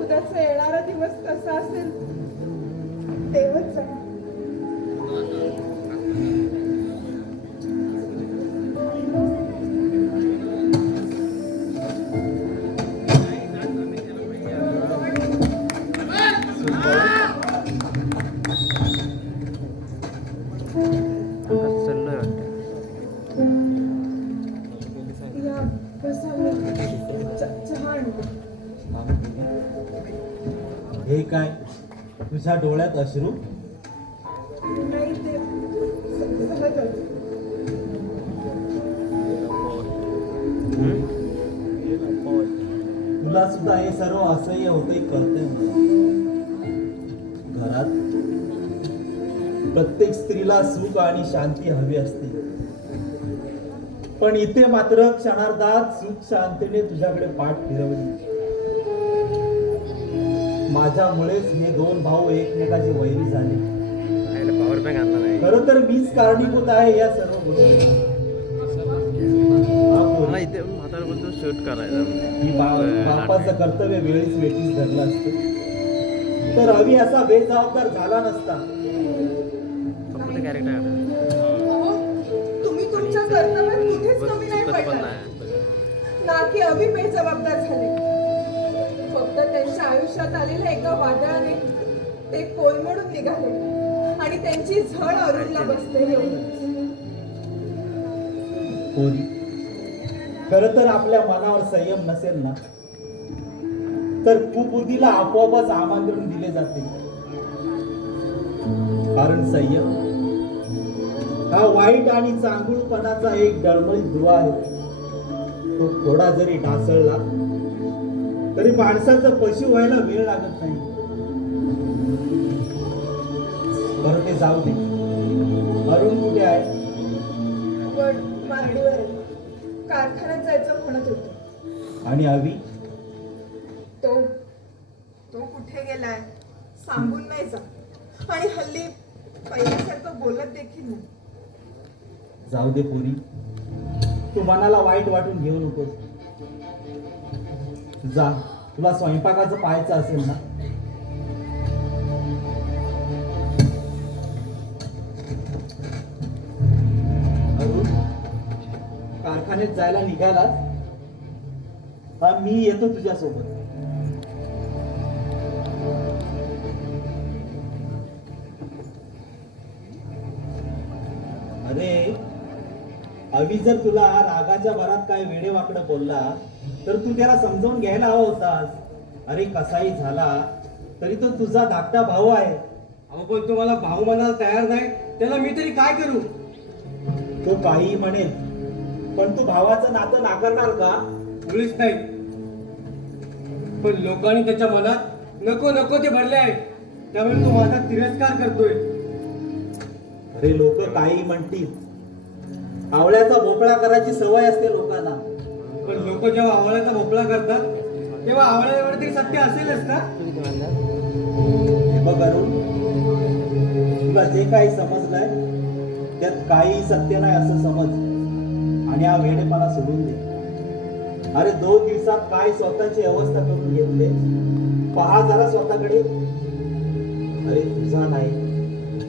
उद्याचा येणारा दिवस कसा असेल तेव्हाच जाणे. हे काय तुझ्या डोळ्यात अश्रू? नाही, ते सहजच. तुला सुद्धा हे सर्व असह्य होते कळते. घरात प्रत्येक स्त्रीला सुख आणि शांती हवी असते, पण इथे मात्र क्षणार्धात सुख शांतीने तुझ्याकडे पाठ फिरवली. माझ्यामुळेच हे दोन भाऊ एकमेकाचे वैरी झाले. खरं तर मीच कारणीभूत आहे या सर्व गोष्टी. बापाचं कर्तव्य वेळीच वेठीस धरलं असतं तर रवी असा बेजबाबदार झाला नसता. तुम्ही तुमच्या कर्तव्यात कुठेच कमी नाही पडला ना की अवी बेजबाबदार झाले. फक्त त्यांच्या आयुष्यात आलेल्या एका वादळाने ते कोलमडून निघाले आणि त्यांची झळ अरुणला बसते. खरं तर आपल्या मनावर संयम नसेल ना तर कुबुद्धीला आपोआपच आमंत्रण दिले जाते. कारण संयम हा वाईट आणि चांगुलपणाचा एक डळमळीत दुवा आहे. तो थोडा जरी ढासळला तरी माणसाचं पशु व्हायला वेळ लागत नाही. बरं ते जाऊ दे. अरुण कुठे आहे? मारडीवर कारखान्यात जायचं म्हणत होतो. आणि अवी? तो कुठे गेलाय सांगून नाही जा. आणि हल्ली पहिल्यासारखं बोलत देखील नाही. जाऊ दे पोरी, तू मनाला वाईट वाटून घेऊ नकोस. जा, तुला स्वयंपाकाचं पाहायचं असेल ना. कारखान्यात जायला निघालास? हा, मी येतो तुझ्या सोबत. अरे अवी जर तुला रागाच्या भरात काय वेडेवाकडं बोलला तर तू त्याला समजावून घ्यायला हवा होतास. अरे कसाही झाला तरी तो तुझा धाकटा भाऊ आहे. अहो पण तो मला भाऊ म्हणायला तयार नाही, त्याला मी तरी काय करू? तो काही म्हणेल पण तू भावाचं नातं नाकारणार का? मुळीच नाही. पण लोकांनी त्याच्या मनात नको नको ते भरले आहे, त्यामुळे तो माझा तिरस्कार करतोय. अरे लोक काही म्हणतील, आवळ्याचा भोपळा करायची सवय असते लोकांना. पण लोक जेव्हा आवळ्याचा भोपळा करतात तेव्हा आवळ्यावर तरी सत्य असेलच ना? बघ अरुण, तुला जे काही समजलंय त्यात काही सत्य नाही असं समज आणि हा वेडेपणा सोडून दे. अरे 2 दिवसात काय स्वतःची अवस्था करून घेतले, पहा जरा स्वतःकडे. अरे तुझा नाही,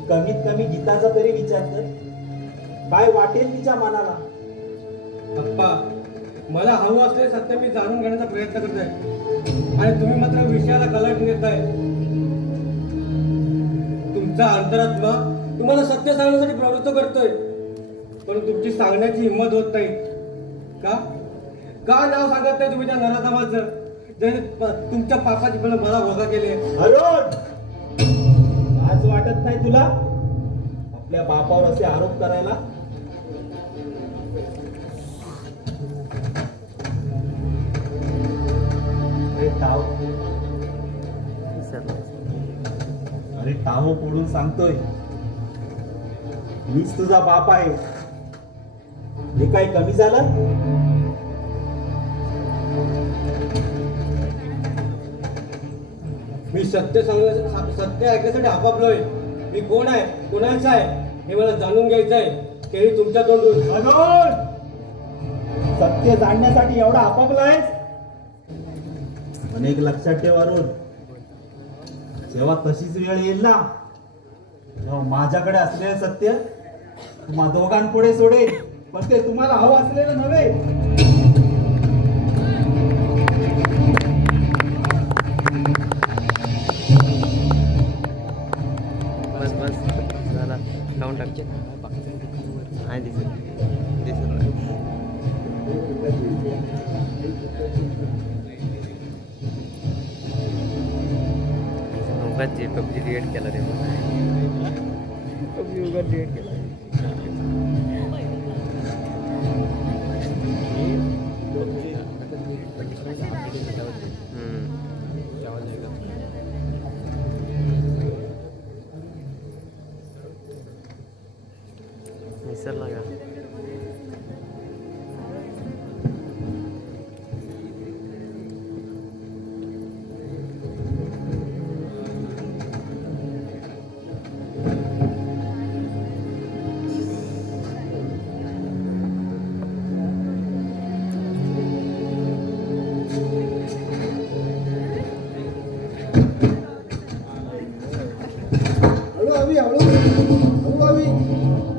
कमीत कमी गीताचा तरी विचार कर. काय वाटेल तिच्या मनाला. अप्पा, मला हवं असलेले सत्य मी जाणून घेण्याचा प्रयत्न करतोय आणि तुम्ही मात्र विषयाला कलट देताय. तुमचा अंतरात्मा तुम्हाला सत्य सांगण्यासाठी प्रवृत्त करतोय, पण तुमची सांगण्याची हिंमत होत नाही. का नाव सांगत नाही तुम्ही त्या नराधमाचं, ज्याने तुमच्या पापाची पण मला भोगा केले? अरुण, आज वाटत नाही तुला आपल्या बापावर असे आरोप करायला? अरे टाहो फोडून सांगतोय, मीच तुझा बाप आहे. हे काही कमी झालं? मी सत्य ऐकण्यासाठी आपापलोय. मी कोण आहे, कोणाचा आहे हे मला जाणून घ्यायचं आहे. तेही तुमच्या तोंडून. अरुण, सत्य जाणण्यासाठी एवढा आपापला आहेस? अनेक लक्षात ठेव अरुण, जेव्हा तशीच वेळ येईल ना, तेव्हा माझ्याकडे असलेलं सत्य तुम्हा दोघांपुढे सोडेल, पण ते तुम्हाला हवं असलेलं नव्हे. बस झाला, खाऊन टाकचे. नाही दिसत नाही. उगाच पबजी डिलीट केला रे, पबजी उगाच डिलीट केला. विसरला का?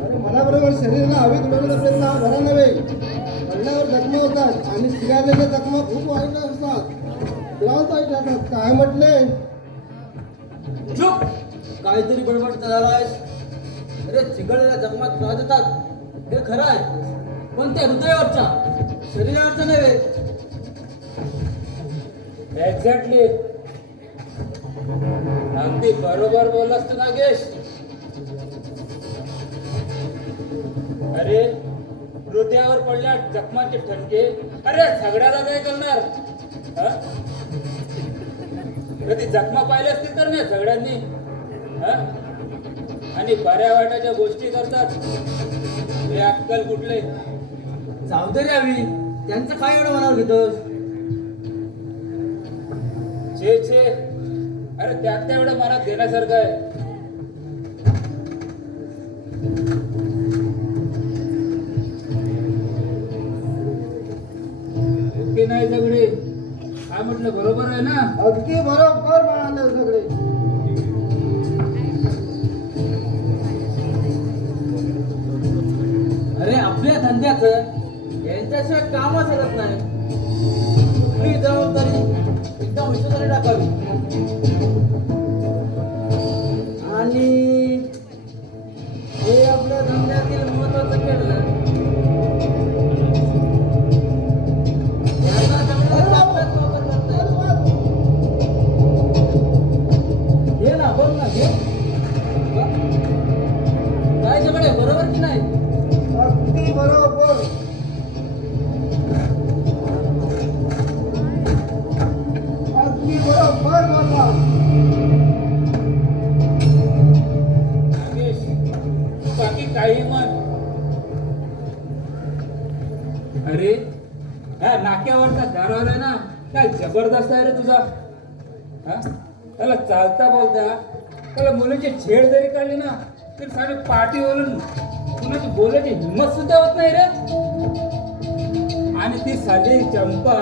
अरे मनाबरोबर शरीराला हवेत उडवण्याचा प्रयत्न हा बरा नव्हे. पडल्यावर जखमा होतात आणि चिघळलेल्या जखमा खूप वाईट असतात, त्रास वाईट असतात. काय म्हटले? चुप! काहीतरी बडबड झालायस. अरे चिघळलेल्या जखमात त्रास देतात हे खरं आहे, पण ते हृदयावरच्या, शरीरावरच्या नव्हे. एक्झॅक्टली, अगदी बरोबर बोललास तू नागेश. अरे हृदयावर पडल्या जखमाचे ठणके, अरे सगळ्याला काय करणार? कधी जखमा पाहिल्या असतील तर नाही सगळ्यांनी, आणि बऱ्या वाटाच्या गोष्टी करतात. हे अक्कल कुठले? जाऊ दे रे हवी, त्यांचं काय एवढं मनावर घेतोस? छे, अरे त्यात एवढं मनात घेण्यासारखं आहे. ओके नाही सगळे, काय म्हटलं बरोबर आहे ना? अगदी बरोबर म्हणाले सगळे. अरे आपल्या धंद्यात यांच्याशिवाय कामच करत नाही. कुठली जबाबदारी एकदम विश्वासाने टाकावी. आणि हे आपल्या धंद्यातील महत्वाचं केलं. घे ना, बोल ना, घे. काय सगळे बरोबर की नाही? अगदी बरोबर. अगदी बरोबर बोलला. नागेश, तू बाकी काही म्हण. अरे ह्या नाक्यावरचा दारावर आहे ना, काय जबरदस्त आहे रे तुझा. त्याला चालता बोलता त्याला मुलीची छेड जरी काढली ना तरी सारे पाठीवरून कुणाची बोलायची हिंमत सुद्धा होत नाही रे. आणि ती साधी चंपा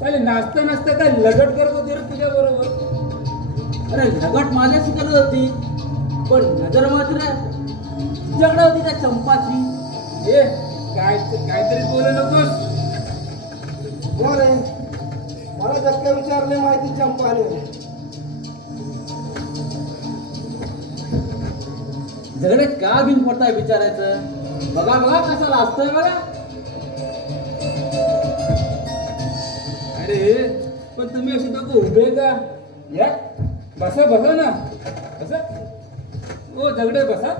साली नाचता काय लगट करत होती रे तुझ्या बरोबर. अरे लगट माझ्याशी करत होती, पण नजर मात्र तुझ्याकडे होती त्या चंपाची. काहीतरी बोलू नकोस. हो रे मला धक्का विचारले माहिती चंपाने झगडे का बिन पडताय विचारायचं बघा बघा कशाला असतंय बघा. अरे पण तुम्ही असे दोघं उभे का या बसा बसा ना बसा ओ झगडे बसा.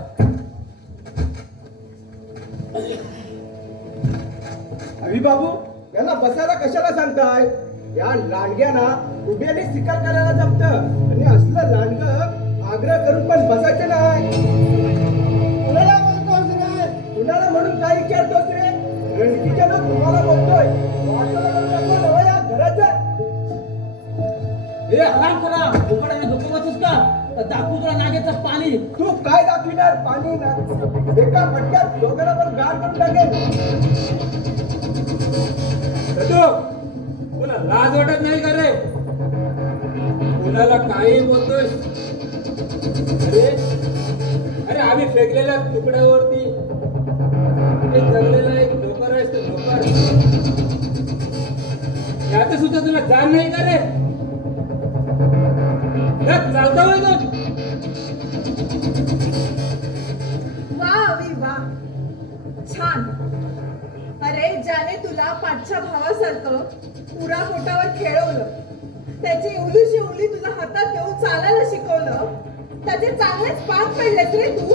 अभि बाबू यांना बसायला कशाला सांगताय या लांडग्याना उभ्याने शिकार करायला जमत आणि असलं लांडग आग्रह करून पण बसायचं नाही. कुणाला म्हणतोस रे कुणाला म्हणून काय विचारतोस रे रणकीच्या लोक तुम्हाला बोलतोय वाटलं तर टाकलं नवं या घराचं. ए आराम करा उघड्याने डोकं वाचूस का तर दाखवू तुला नागेचं पाणी. तू काय दाखविणार पाणी ना एका फटक्यात दोघांना पण गार करून टाकेल. सदू तुला लाज वाटत नाही का रे कुणाला काही बोलतोय. अरे अरे आम्ही फेकलेल्या तुकड्यावरती ते जगलेला एक नोकर आहेस तो नोकर यात सुद्धा तुला जाण नाही का रे चालता होय तो. वा अवी वा छान. अरे ज्याने तुला पाठच्या भावासारखं पुरा पोटावर खेळवलं त्याची एवढीशी उंगली तुला हातात घेऊन चालायला शिकवलं त्याचे चांगलेच पाक पडलेस रे तू.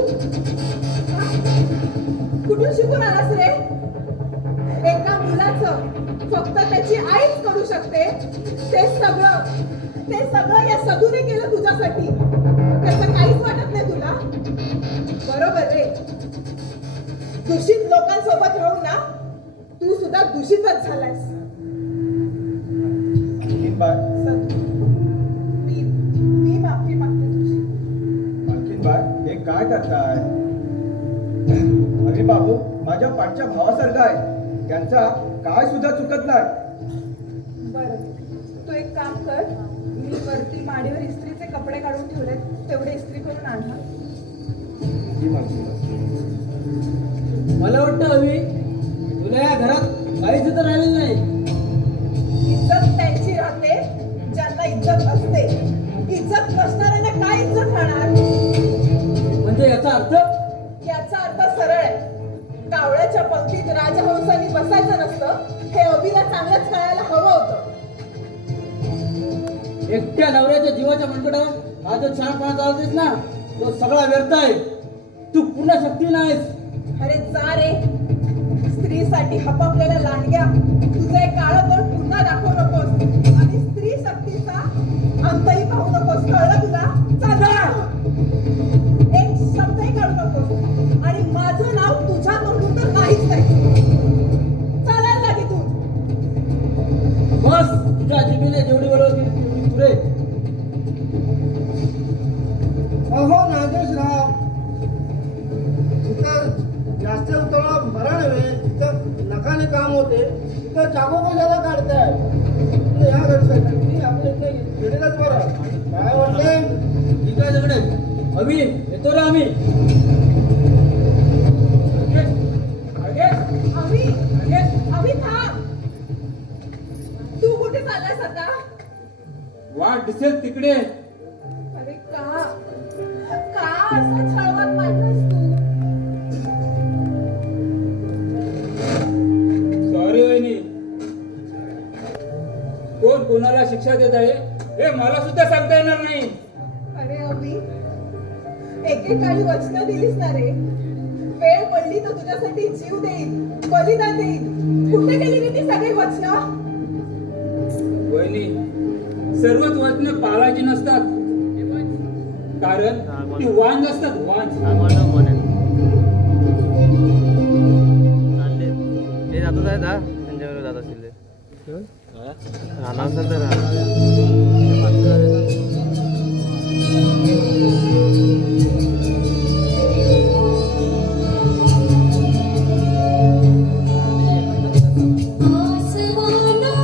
हा? कुठून शिकून आलास रे. एका मुलाचं फक्त त्याची आईच करू शकते ते सगळं या सदूने केलं तुझ्यासाठी. त्याचं काहीच वाटत नाही तुला. बरोबर रे दूषित लोकांसोबत राहून ना तू सुद्धा दूषितच झालायस. आणखीन बाय मी माफी मागते तुझी. आणखीन बाय हे काय करताय. अरे बाबू माझ्या पाठच्या भावासारखा आहे त्यांचा काय सुद्धा चुकत नाही. बरं तू एक काम कर मी वरती माडीवर इस्त्रीचे कपडे काढून ठेवले तेवढे इस्त्री करून आण हा. ही माझी बाजू. मला वाटतं हवी तुला या घरात काहीच तर राहिलेलं नाही. इज्जत त्यांची राहते ज्यांना इज्जत असते. इज्जत नसणाऱ्यांना काय इज्जत राहणार. म्हणजे याचा अर्थ याचा अर्थ सरळ आहे. कावळ्याच्या पंक्तीत राजहंसांनी बसायचं नसतं हे अभिला चांगलंच कळायला हवं होतं. एकट्या नवऱ्याच्या जीवाच्या मनगटावर हा जो छानपणा चालतेस ना तो सगळा व्यर्थ आहे. तू पुन्हा शक्ती नाहीस. अरे जा रे स्त्रीसाठी हपपलेल्या लांडग्या तुझं एक काळं तोंड पुन्हा दाखवू नकोस आणि स्त्री शक्तीचा अंतही पाहू नकोस. कळलं तुला. चाल एक शब्दही काढू नकोस आणि माझं नाव तुझ्या तोंडून तर नाहीच नाही. चालायला लागे तू. बस तुझ्या जिभेने जेवढी वेळ होती तेवढी पुरे. अहो नागेशराव तिथं जास्त तळा भरा नव्हे तिथं नकाने काम होते तिथं चाकू कशाला काढताय. या घरसाठी आपल्या इथे गेलेलाच बरं काय वाटलंय. ठीक आहे झगडे हवी येतो रे आम्ही. अभि थांब. तू कुठे चाललायस आता. वाट दिसेल तिकडे. अरे का असं छळवत मांडलंस तू. सॉरी वहिनी कोण कोणाला शिक्षा देत आहे हे मला सुद्धा सांगता येणार नाही. अरे अभि एकेकाळी वचनं दिलीस ना रे. वेळ पडली तर तुझ्यासाठी जीव देईल बलिदान देईल. कुठे गेली रे ती सगळी वचनं. वहिनी सर्वच वचनं पाळायची नसतात कारण ती वांज असतात वांज. चालले ते जातच आहेत हा त्यांच्याबरोबर जात असतील ते राहणार असेल तर आसमाना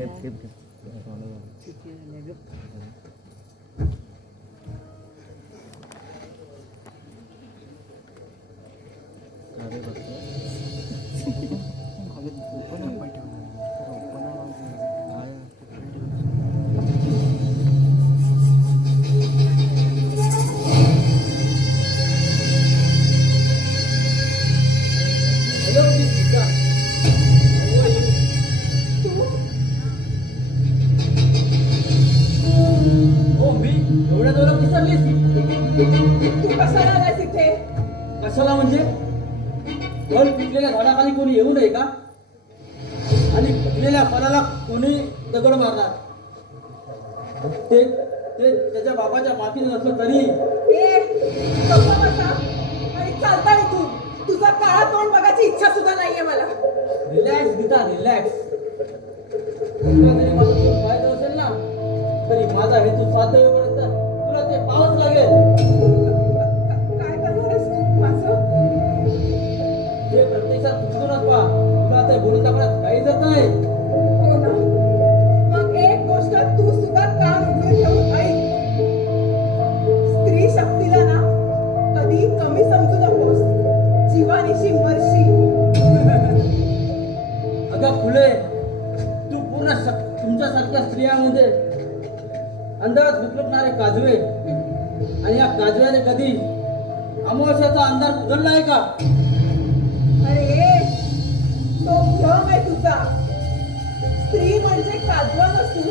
hello miss Geeta. How are you? हो मी एवढ्या जोरात विसरलीस? तू कशाला आलास इथे? कशाला म्हणजे फळ पिकलेल्या झाडाखाली कोणी येऊ नये का? आणि पिकलेल्या फळाला कोणी दगड मारणार? ते ते त्याच्या बाबाच्या मातीत असलं तरी ए, गप्प बसा आणि चालता इथून. तुझा काळा तोंड बघायची इच्छा सुद्धा नाहीये मला. Relax Geeta relax. तुला जरी माझा खूप फायदा असेल ना तरी माझा हेतू साध्य होईपर्यंत तुला ते पाहावंच लागेल. काय करणार आहेस तू माझं? हे प्रत्यक्षात तुझूनच पहा. तुला ते बोलून दाखवण्यात काही जात नाही. हो ना. मग एक गोष्ट तू सुद्धा कान उघडून ठेवून ऐक. स्त्री शक्तीला ना कधी कमी समजू नकोस. जीवानिशी मरशी. अगं फुले तू पूर्ण तुमच्यासारख्या स्त्रियांमध्ये अंधारात विकलपणारे काजवे आणि या काजव्याने कधी अमावस्याचा अंधार उजळला का? अरे तो भ्रम आहे तुझा. स्त्री म्हणजे काजवा नसून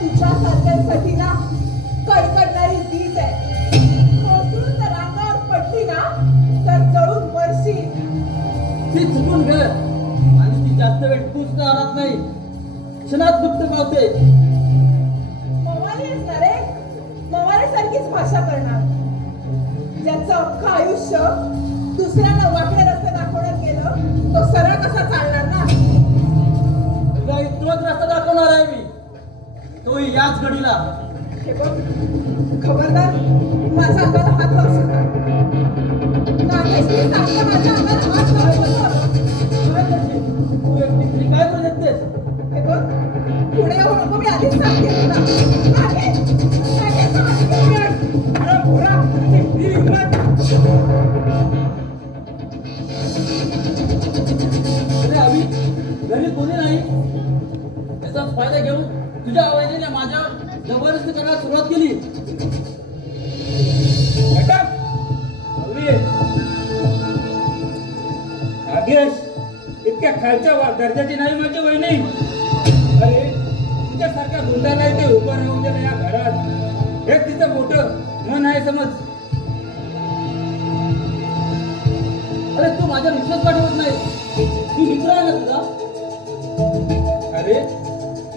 तुझ्यासारख्यांसाठी ना कडकडणारी वीज आहे. कोसळून जर अंगावर पडली ना तर जळून मरशील. ती चुकून घे आणि ती जास्त वेळ पूर्ण राहत नाही. क्षणात लुप्त पावते. मवाली असणार रे. मवालीसारखीच भाषा करणार. ज्याचं अख्खं आयुष्य दुसऱ्यांना वाकडे रस्ते दाखवण्यात गेलं तो सरळ कसा चालणार ना? तुला तोच रस्ता दाखवणार आहे मी. तोही याच घडीला. हे बघ, खबरदार माझ्या अंगाला हात लावू शकता. नागेश, मी सांगते माझ्या अंगाला हात लावू शकतो. काय करशील? तू एकटी फ्री काय करू शकतेस? हे बघ, पुढे येऊ नको, मी आधीच सांगते तुला. नागेश, नागेश, माझी किंमत. अरे भोळा, तुझी ही हिंमत. अरे अभि घरी कोणी नाही. त्याचा फायदा घेऊन तुझ्या वहिनीने माझ्या जबरदस्ती करायला सुरुवात केली. मॅडम, अवली. नागेश, इतक्या खालच्या दर्जाची नाही माझी वहिनी. अरे तुझ्यासारख्या गुंडाला ते उभं राहून दिलं या घरात. हे तिचं मोठं मन आहे समज. अरे तू माझ्या विश्वास पाठवत नाही. मी मित्र आहे ना तुझा. अरे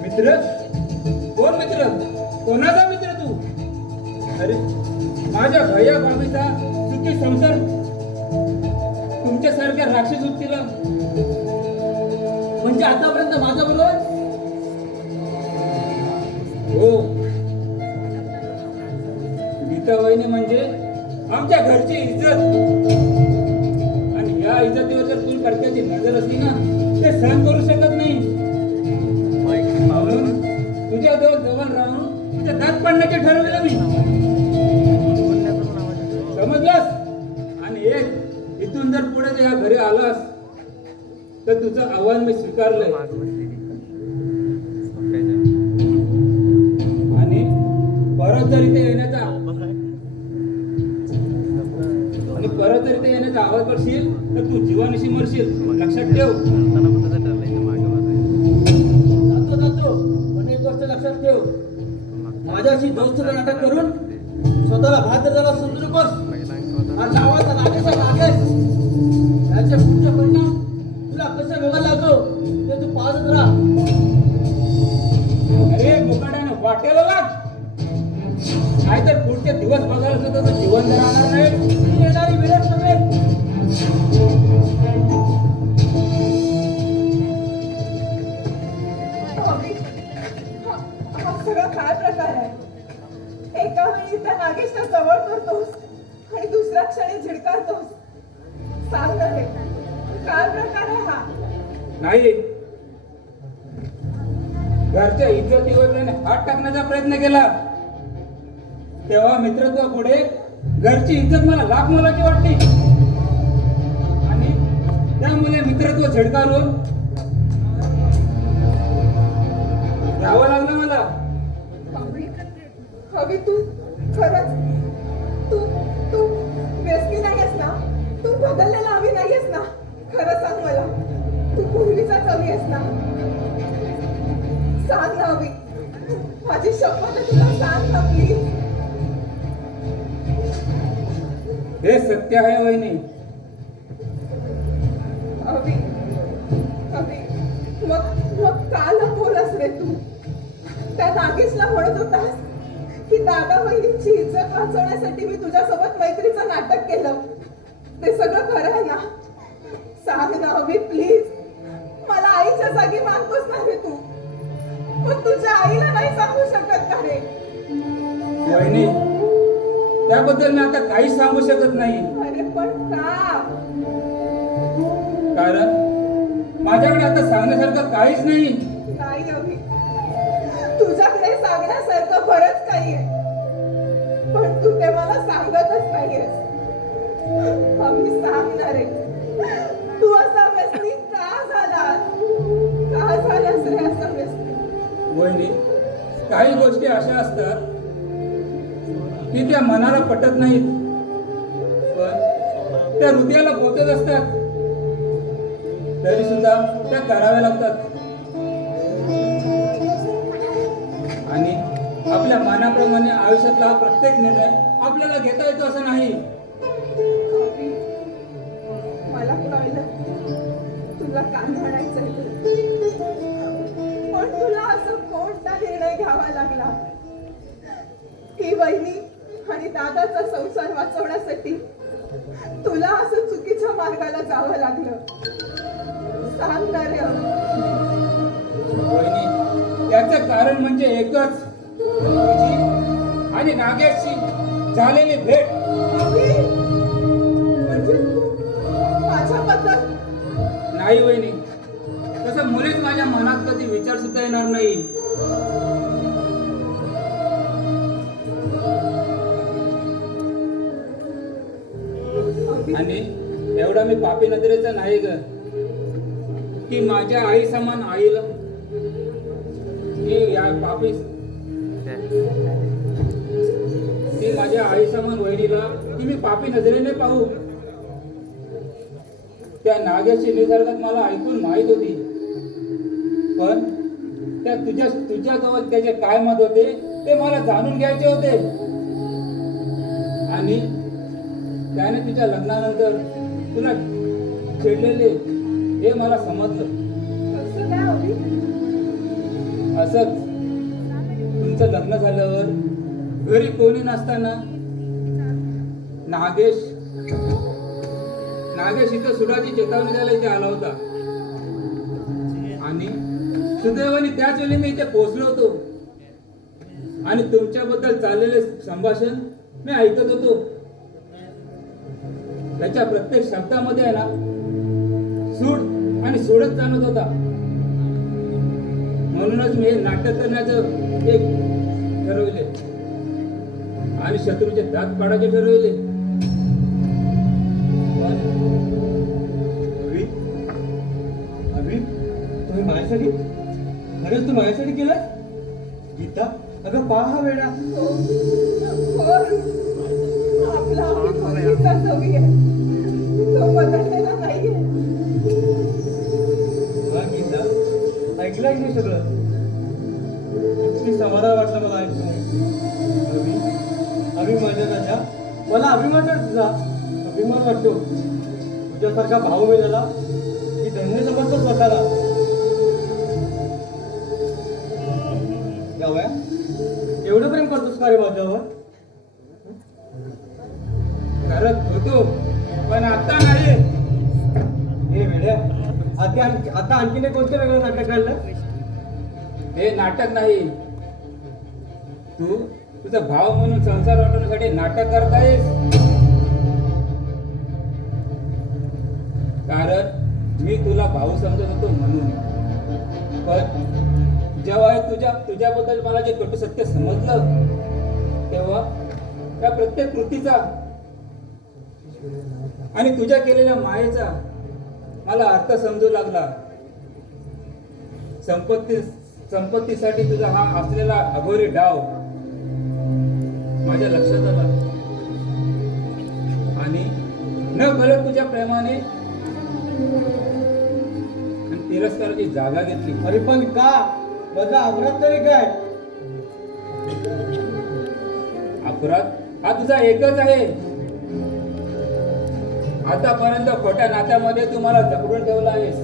मित्र? कोण मित्र? कोणाचा मित्र तू? अरे माझ्या भैया बाबीचा सुखी संसार तुमच्यासारख्या राक्षस वृत्तीला. म्हणजे आतापर्यंत माझ्या बरोबर हो. गीता वहिनी म्हणजे आमच्या घरची इज्जत. आणि या इज्जतीवर जर तू कडक्याची नजर असली ना ते सहन करू शकत नाही. म्हणून तुझ्या जवळ राहून तुझ्या दात पाडण्याचे ठरवलेलं मी. समजलास? आणि एक इथून जर पुढे या घरी आलास तर तुझं आव्हान मी स्वीकारलंय. आणि परत जर इथे येण्याचा आवाज करशील तर तू जीवानिशी मरशील. लक्षात ठेव. जातो पण एक गोष्ट लक्षात ठेव. माझ्याशी दोस्तीचं नाटक करून स्वतःला भात झाला समजू नकोस. आणि नावाचा नागेशा नागेश याचे पुढचे परिणाम तुला कसे वेगळं लागतो ते तू पाहतच राहा. अरे मुकाट्यानं वाटेला लाग. नाहीतर पुढचे दिवस बघायला सुद्धा तर जीवन राहणार नाही. ही येणारी वेळच नव्हे. हा सगळा काय प्रकार आहे? एका वेळी त्या नागेशला जवळ करतोस आणि दुसऱ्या क्षणी झिडकारतोस. सांग रे, काय प्रकार आहे हा? नाही घरच्या इज्जतीवर त्याने हात टाकण्याचा प्रयत्न केला, तेव्हा मित्रत्व पुढे घरची इज्जत मला लाख मोलाची वाटली आणि त्यामुळे मित्रत्व झेडकारून घ्यावं लागलं मला. अभि तू खरंच तू तू व्यसनी नाहीयेस ना? तू बदललेला अभि नाहीयेस ना? खरं सांग मला, तू पूर्वीचाच अभि आहेस ना? सांग ना अभि, माझी शपथ आहे तुला, सांग ना प्लीज. हे सत्य आहे वहिनी. अभि अभि मग का लपवलंस रे तू? त्या नागेशला म्हणत होतास की दादा बहिणीची इज्जत वाचवण्यासाठी मी तुझ्यासोबत मैत्रीचं नाटक केलं. ते सगळं खरं आहे ना? सांग ना अभि प्लीज. मला आईच्या जागी मानतोस ना रे तू? मग तुझ्या आईला नाही सांगू शकत का रे? वहिनी, त्याबद्दल मी आता काहीच सांगू शकत नाही, अरे पण का? कारण माझ्याकडे आता सांगण्यासारखं काहीच नाही. नाही अभि, तुझ्याकडे सांगण्यासारखं बरंच काही आहे, पण तू ते मला सांगतच नाहीयेस. आम्ही सांगणार आहे, तू असा व्यसनी का झालास? का झालास रे असा व्यसनी? वहिनी, काही गोष्टी अशा असतात की त्या मनाला पटत नाहीत, पण त्या हृदयाला पोचत असतात, तरी सुद्धा त्या कराव्या लागतात. आणि आपल्या मनाप्रमाणे आयुष्यातला हा प्रत्येक निर्णय आपल्याला घेता येतो असं नाही. अभि, मला कळलं तुला काय म्हणायचंय ते. पण तुला असं कोणता निर्णय घ्यावा लागला की वहिनी आणि दादाचा संसार वाचवण्यासाठी तुला असं चुकीच्या मार्गाला जावं लागलं? सांग ना रे अभि. वहिनी, त्याचं कारण म्हणजे एकच, तुझी आणि नागेशची झालेली भेट. अभि, म्हणजे तू माझ्याबद्दल? नाही वहिनी, तसं मुलीच माझ्या मनात कधी विचार सुद्धा येणार नाही. अभि, आणि एवढा मी पापी नजरेचा नाही ग की माझ्या आई समान आईला की या पापी की माझ्या आई समान वहिनीला की मी पापी नजरेने पाहू. त्या नाग्याची निसर्गात मला ऐकून माहित होती, पण त्या तुझ्याजवळ त्याचे काय मत होते ते मला जाणून घ्यायचे होते. आणि त्याने तुझ्या लग्नानंतर तुला छेडलेले हे मला समजलं. असं काय अभि? असंच तुमचं लग्न झाल्यावर घरी कोणी नसताना नागेश इथं सुडाची चेतावणी द्यायला इथे आला होता आणि सुदैवाने त्याच वेळी मी इथे पोहोचलो होतो आणि तुमच्याबद्दल चाललेले संभाषण मी ऐकत होतो. त्याच्या प्रत्येक शब्दामध्ये आहे ना सूड आणि सोडत जाणवत होता. म्हणूनच मी हे नाटक करण्याचं एक ठरवले आणि शत्रूचे दात पाडायचे ठरवले. अभि, अभि, तुम्ही माझ्यासाठी, खरंच तू माझ्यासाठी केलं? गीता, अगं पहा हा वेडा. आपला अभि पूर्वीचाच अभि आहे, तो बदललेला नाहीये. हा गीता, ऐकलं की नाही सगळं? किती समाधान वाटलं मला ऐकून. अभि माझ्या राजा, मला अभिमान वाटतो तुझा, अभिमान वाटतो. तुझ्यासारखा भाऊ मिळाला की धन्य समजतो स्वतःला. जाऊया, एवढं प्रेम करतोस का रे माझ्यावर? करत होतो पण आता नाही. हे वेड्या, आता आणखीन एक कोणतं वेगळं नाटक काढलं? हे नाटक नाही, तू तुझा भाव म्हणून संसार वाटवण्यासाठी नाटक करतायस. कारण मी तुला भाऊ समजत होतो म्हणून. पण जेव्हा तुझ्याबद्दल मला जे कटू सत्य समजलं तेव्हा त्या प्रत्येक कृतीचा आणि तुझ्या केलेल्या मायेचा मला अर्थ समजू लागला. संपत्तीसाठी तुझा हा असलेला अघोरी डाव माझ्या लक्षात आला आणि न कळत तुझ्या प्रेमाने आणि तिरस्काराची जागा घेतली. अरे पण का माझा अपराध तरी काय? अपराध हा तुझा एकच आहे. आतापर्यंत खोट्या नात्यामध्ये तू मला जपडून ठेवला आहेस.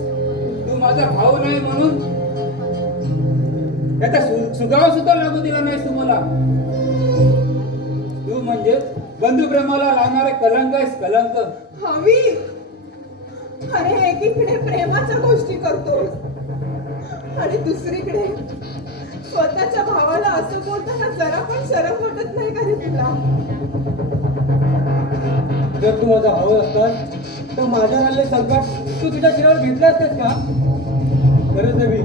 तू माझा भाऊ नाही म्हणून त्याचा सुगाव सुद्धा लागू दिला नाहीस तू मला. तू म्हणजे बंधुप्रेमाला लावणारे कलंक आहेस, कलंक. हवी अरे एकीकडे प्रेमाच्या गोष्टी करतो आणि दुसरीकडे स्वतःच्या भावाला असं बोलताना जरा पण शरम वाटत नाही का रे तुला? जर तू माझा भाऊ असतास तर माझ्या झालेले संकट तू तुझ्या शिरावर घेतले असतेस का? खरंच नवी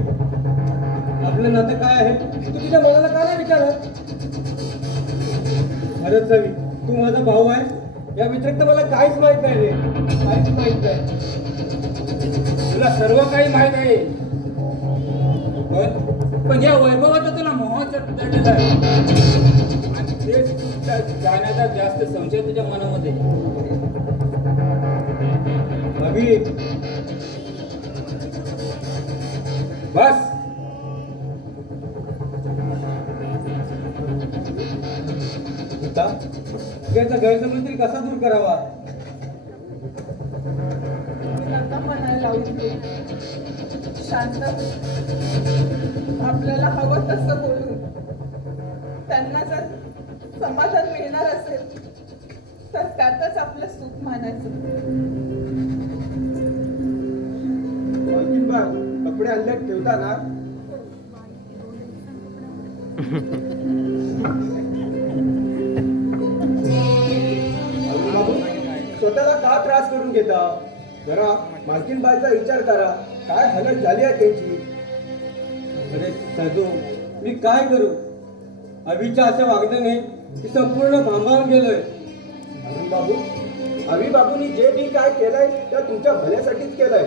आपलं नातं काय आहे तू तुझ्या मनाला का नाही विचारत? खरंच नवी तू माझा भाऊ आहे या व्यतिरिक्त मला काहीच माहित नाही रे, काहीच माहित नाही. तुला सर्व काही माहित आहे पण या वैभवाचा तुला मोह चढलेला आहे आणि तेच जाण्याचा जास्त संशय तुझ्या मनामध्ये. अभि बस आता त्याचा गैरसमज तरी कसा दूर करावा? मी नका म्हणायला लावून घेऊ. शांत आपल्याला हवं तसं बोलू. त्यांना जर समाधान मिळणार असेल तर त्यातच आपलं सुख मानायचं. कपडे अंड्यात ठेवता ना स्वतःला का त्रास करून घेता? जरा मालकीनबाईचा विचार करा. काय हालत झाली आहे त्यांची. अरे साधू मी काय करू? अभिच्या अशा वागण्याने मी संपूर्ण भांबावून गेलोय. अरुण बाबू अभि बाबूंनी जे मी काय केलंय त्या तुमच्या भल्यासाठीच केलंय.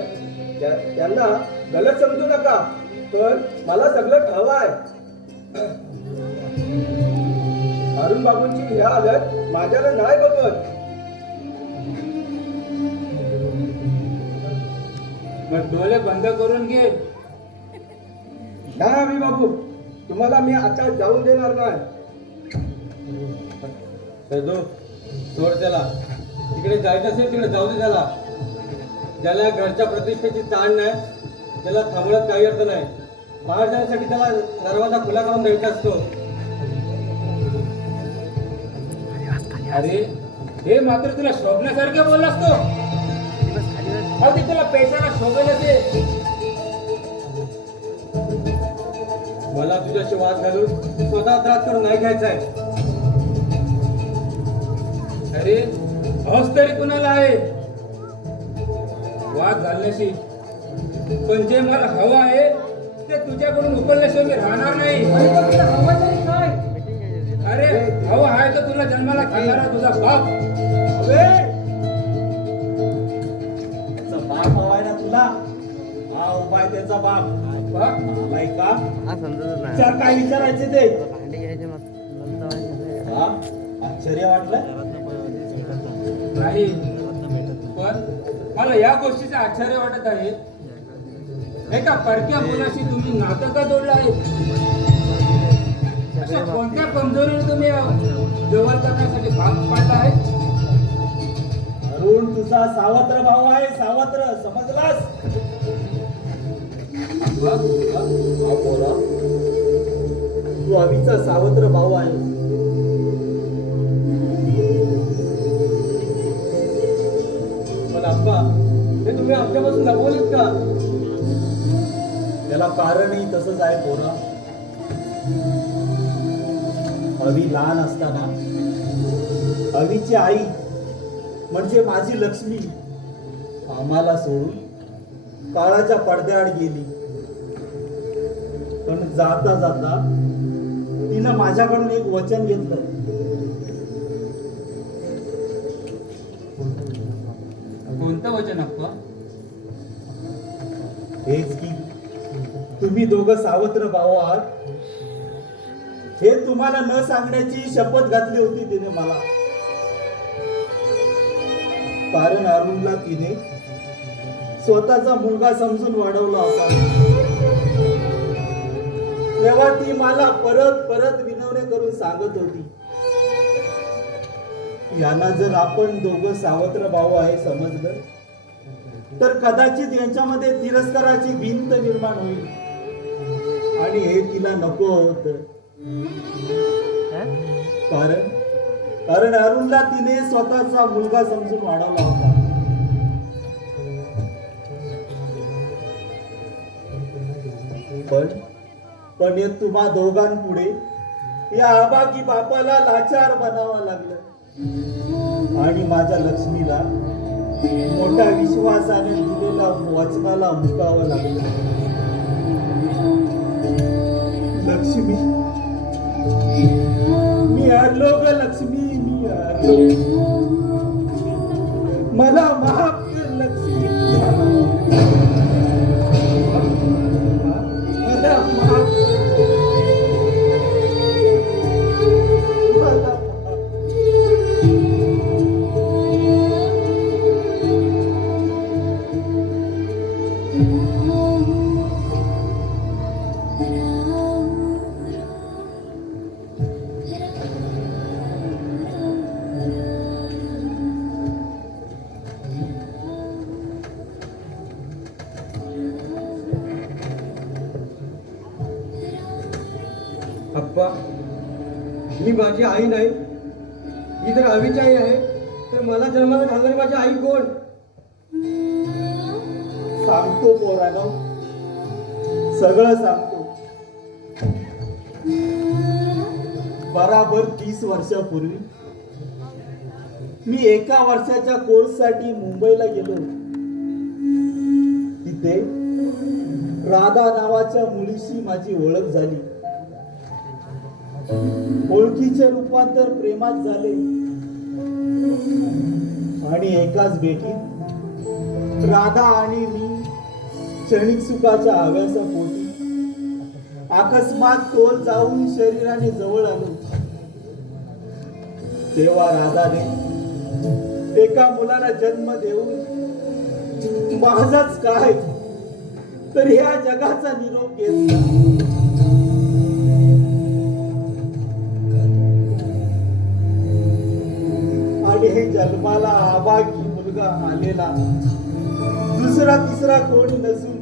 त्यांना गलत समजू नका. तर मला सगळं ठाव आहे. अरुण बाबूंची ह्या हालत माझ्याला नाही बघत. मग डोळे बंद करून घे. नाही अभि बाबू तुम्हाला मी आता जाऊन देणार नाही. सोड त्याला. तिकडे जायचं असेल तिकडे जाऊ दे त्याला. ज्याला घरच्या प्रतिष्ठेची ताण नाही त्याला थांबण्यात काही अर्थ नाही. बाहेर जाण्यासाठी त्याला दरवाजा खुला करून द्यायचा असतो. अरे हे मात्र तुला शोभण्यासारखे बोललास तो. अगदी तुला पैशाला शोभेल ते. मला तुझ्याशी वाद घालून स्वतः त्रास करून नाही घ्यायचा आहे. अरे हौस तरी कुणाला आहे वाद घालण्याशी. पण जे मला हवं आहे ते तुझ्याकडून उकलल्याशिवाय मी राहणार नाही. अरे हवं आहे तर तुला जन्माला घालणारा तुझा बाप. त्याचा बाप हवाय ना तुला? हा उपाय त्याचा बाप. बाप? नाही का? हा समजतच नाही. विचार काय विचारायचे ते? भांडे घ्यायचे मग हा आश्चर्य वाटलं? नाही पण मला या गोष्टीचे आश्चर्य वाटत आहे. एका परक्या मुलाशी तुम्ही नातं का जोडलं आहे? अशा कोणत्या कमजोरीने तुम्ही जवळ करण्यासाठी भाग पाडला आहे? अरुण तुझा सावत्र भाऊ आहे. सावत्र समजलास? हा पोरा तू अभिचा सावत्र भाऊ आहे. पण आप्पा हे तुम्ही आमच्यापासून लपवलेत का? त्याला कारणही तसंच आहे पोरा. अभि लहान असताना अभिची आई म्हणजे माझी लक्ष्मी आम्हाला सोडून काळाच्या पडद्याआड गेली. पण जाता जाता तिनं माझ्याकडून एक वचन घेतलं. कोणतं वचन अप्पा? हेच की तुम्ही दोघं सावत्र भाऊ आहात हे तुम्हाला न सांगण्याची शपथ घातली होती तिने मला. कारण अरुणला तिने स्वतःचा मुलगा समजून वाढवला होता. तेव्हा ती मला परत परत विनवणे करून सांगत होती, यांना जर आपण दोघं सावत्र भाऊ आहे समजलं तर कदाचित यांच्यामध्ये तिरस्काराची भिंत निर्माण होईल आणि हे तिला नको होत. कारण अरुणला तिने स्वतःचा मुलगा समजून वाढवला होता. पण हे तुम्हा दोघांपुढे या अभागी बापाला लाचार बनावं लागलं आणि माझ्या लक्ष्मीला मोठ्या विश्वासाने दिलेल्या वचनाला मुकावं लागलं. लक्ष्मी, मी हरलो ग लक्ष्मी, मी हरलो. मला माफ कर लक्ष्मी, मला माफ कर. मला माफ. अप्पा, ही माझी आई नाही. ही जर आवीची आई आहे तर मला जन्माला घालणारी माझी आई कोण? सांगतो पोरानो, सगळं सांगतो. बराबर 30 वर्षापूर्वी मी एका वर्षाच्या कोर्ससाठी मुंबईला गेलो. तिथे राधा नावाच्या मुलीशी माझी ओळख झाली. ओळखीचे रूपांतर प्रेमात झाले आणि एकाच भेटीत राधा आणि मी क्षणिक सुखाच्या हव्यासापोटी अकस्मात तोल जाऊन शरीराने जवळ आलो. तेव्हा राधाने एका मुलाला जन्म देऊन माझाच काय तर ह्या जगाचा निरोप घेतला. आणि हे जन्माला अभागी मुलगा आलेला दुसरा तिसरा कोणी नसून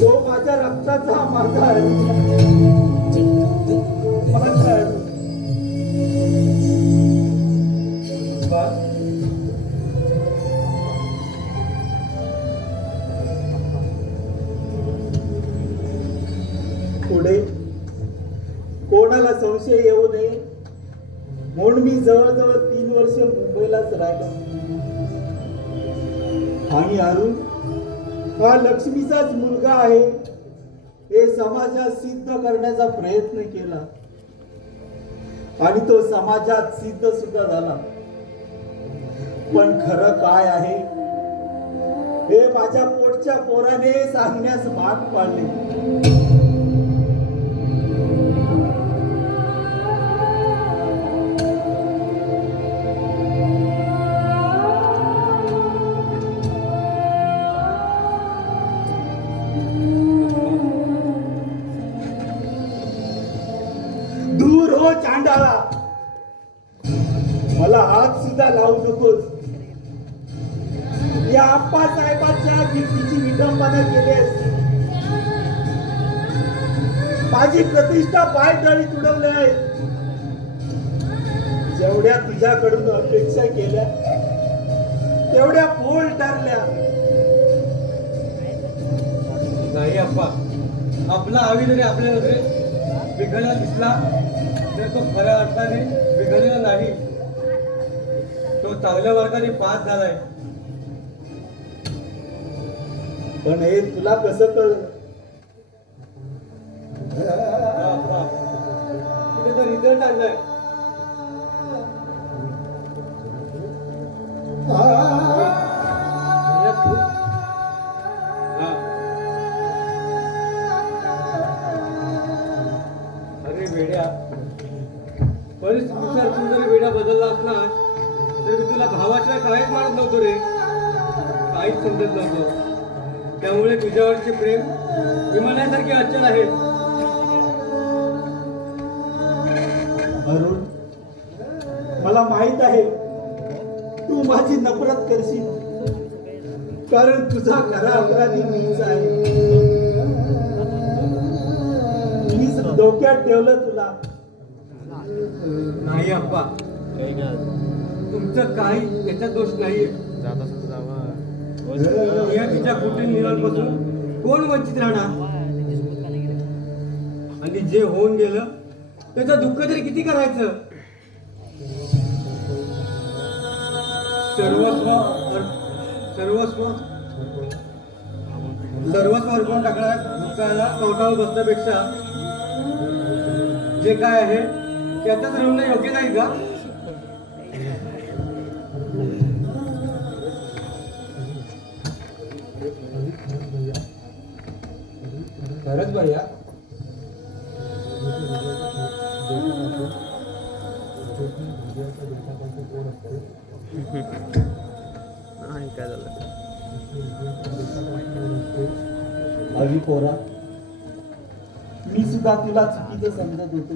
तो माझ्या रक्ताचा माझा पुढे कोणाला संशय येऊ नये म्हणून मी जवळजवळ 3 वर्ष मुंबईलाच राहिलो. आणि अरुण हा लक्ष्मीचाच मुलगा आहे हे समाजात सिद्ध करण्याचा प्रयत्न केला आणि तो समाजात सिद्ध सुद्धा झाला. पण खरं काय आहे हे माझ्या पोटच्या पोराने सांगण्यास भाग पाडले. दूर हो चांडाळा, मला हात सुद्धा लावू नकोस. या आप्पा साहेबांच्या कीर्तीची विटंबना केलीस. माझी प्रतिष्ठा पायदळी तुडवली आहे. जेवढ्या तुझ्याकडून अपेक्षा केल्या तेवढ्या फोल ठरल्या. नाही अप्पा, आपला आवी जरी आपल्या नजरेत बिघडला दिसला तर तो खऱ्या अर्थाने बिघडलेला नाही. तो चांगल्या मार्गाने पास झालाय. पण हे तुला कसं कळलं? कुठे तर रिझल्ट आणलाय. अरे वेड्या, परिस्थितीनुसार तू जरी वेड्या बदलला असला तरी मी तुला भावाशिवाय काहीच मानत नव्हतो रे, काहीच समजत नव्हतं. त्यामुळे तुझ्यावरचे प्रेम हिमालयासारखे अचल आहे. अरुण, मला माहित आहे तू माझी नफरत करशील, कारण तुझा खरा अपराधी मीच आहे. मीच डोक्यात ठेवलं तुला. नाही अप्पा, तुमचं काही याच्यात दोष नाहीये. जात असेल तर जावा. या तिच्या कुटील मिळांपासून कोण वंचित राहणार? आणि जे होऊन गेलं त्याचं दुःख तरी किती करायचं? सर्वस्व सर्वस्व सर्वस्व अर्पण टाकणार दुःखाला कवटावर बसण्यापेक्षा जे काय आहे त्यातच रमणं योग्य नाही का? खरंच भैया, नाही काय झालं. अवी पोरा, मी सुद्धा तुला चुकीचं समजत होतो.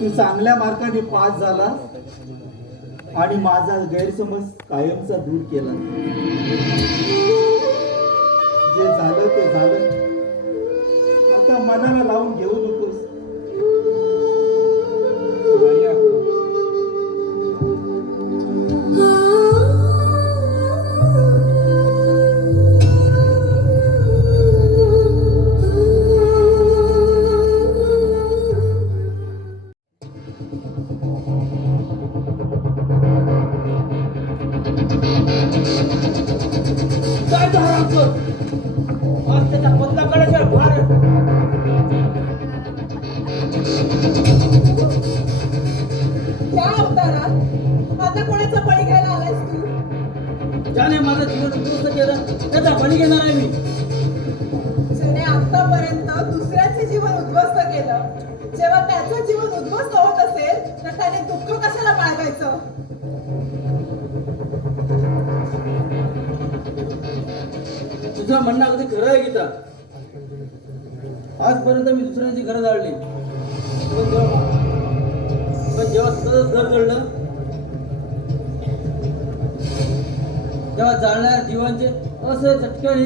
तू चांगल्या मार्काने पास झाला आणि माझा गैरसमज कायमचा दूर केला. जे झालं ते झालं, आता मनाला लावून घेऊ नकोस. भैया, काय झालं आमचं? आज त्याचा बदला काढायचा भार. या अवतारात आता कोणाचा बळी घ्यायला आलायस तू? ज्याने माझं जीवन उद्ध्वस्त केलं त्याचा बळी घेणार आहे मी. ज्याने आतापर्यंत दुसऱ्याचे जीवन उद्ध्वस्त केलं, जेव्हा त्याचं जीवन उद्ध्वस्त होत असेल तर त्याने दुःख कशाला बाळगायचं? तुझं म्हणणं अगदी खरं आहे गीता. आजपर्यंत मी दुसऱ्यांची घरं जाळली, पण जेव्हा स्वतःच घर जळलं तेव्हा जाळणाऱ्या जीवांचे असे चटक्याने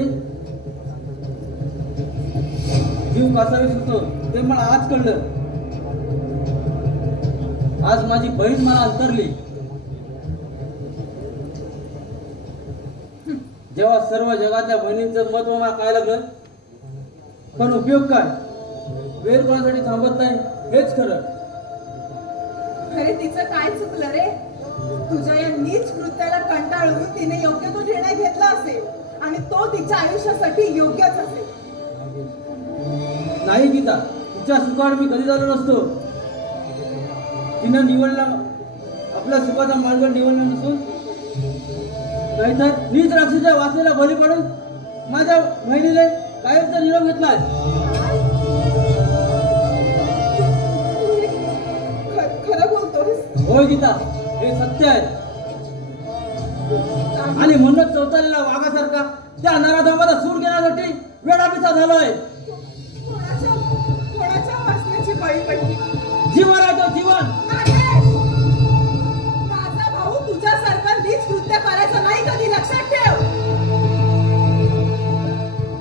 जीव कासावीस होतो ते मला आज कळलं. आज माझी बहीण मला अंतरली. जेव्हा सर्व जगातल्या बहिणींचं महत्व मला काय लागलं, पण उपयोग काय? वेळ कोणासाठी थांबत नाही हेच खरं. खरे तिचं काय चुकलं रे? तुझ्या या नीच कृत्याला कंटाळून तिने योग्य तो निर्णय घेतला असेल आणि तो तिच्या आयुष्यासाठी योग्यच असेल. नाही गीता, तिच्या सुखावर मी कधी झालो नसतो. तिनं निवडला आपल्या सुखाचा मार्ग निवडला नसून नाहीतर नीच राक्षीच्या वासनेला बली पडून माझ्या बहिणीने कायमचा निरोप घेतलाय. खरं बोलतोस? होय गीता, हे सत्य आहे. आणि म्हणूनच चौथालेला वाघासारखा त्या नराधमाचा सूड घेण्यासाठी वेळापिसा झालोय. कोणाच्या वासनेची बळी पडली? जीवन आहे तो जीवन. नागेश! माझा भाऊ तुझ्यासारखं नीच कृत्य करायचं नाही, कधी लक्षात ठेव.